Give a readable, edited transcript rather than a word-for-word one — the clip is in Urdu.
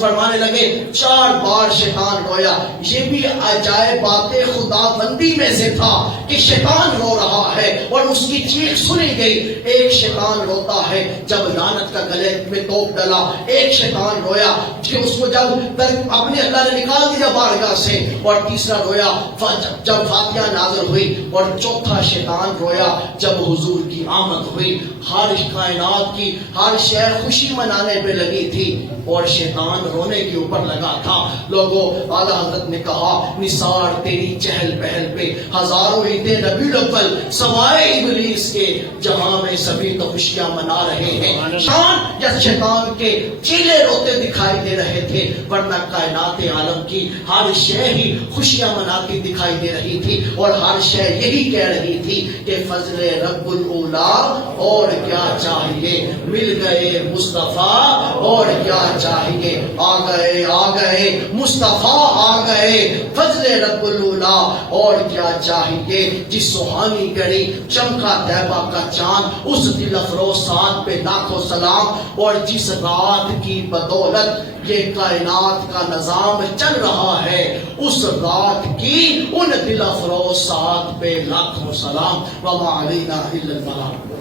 فرمانے لگے 4 بار شیطان رویا. یہ بھی عجائب بات خدا بندی میں سے تھا کہ شیطان رو رہا ہے اور اس کی چیخ سنی گئی. ایک شیطان روتا ہے جب لعنت کا گلے میں توپ ڈلا. ایک شیطان رویا کہ اس کو جب اپنے اللہ نے نکال دیا بارگاہ سے. اور تیسرا رویا جب فاتحہ نازل ہوئی. اور چوتھا شیطان رویا جب حضور کی آمد ہوئی. ہر کائنات کی ہر شے خوشی منانے پہ لگی تھی اور شیطان رونے کے اوپر لگا تھا. لوگوں اعلیٰ حضرت نے کہا نثار تیری چہل پہل پہ ہزاروں عیدیں ربیع الاول سوائے ابلیس کے جہاں میں سبھی تو خوشیاں منا رہے ہیں. شان یا شیطان کے چیلے روتے دکھائی دے رہے تھے ورنہ کائنات عالم کی ہر شے ہی خوشیاں مناتی دکھائی دے رہی تھی. اور ہر شے یہی کہہ رہی تھی کہ فضل رب الاولا اور کیا چاہیے. مل گئے مصطفیٰ اور کیا چاہیے. آ گئے مصطفیٰ آ گئے فضل رب الاولا اور کیا چاہیے. جس سہانی گھڑی چمکا طیبہ کا چاند اس دل افروز ساتھ پہ لاکھوں سلام. اور جس رات کی بدولت یہ کائنات کا نظام چل رہا ہے اس رات کی ان دل افروز ساتھ پہ لاکھوں سلام. وما علینا الا البلاغ.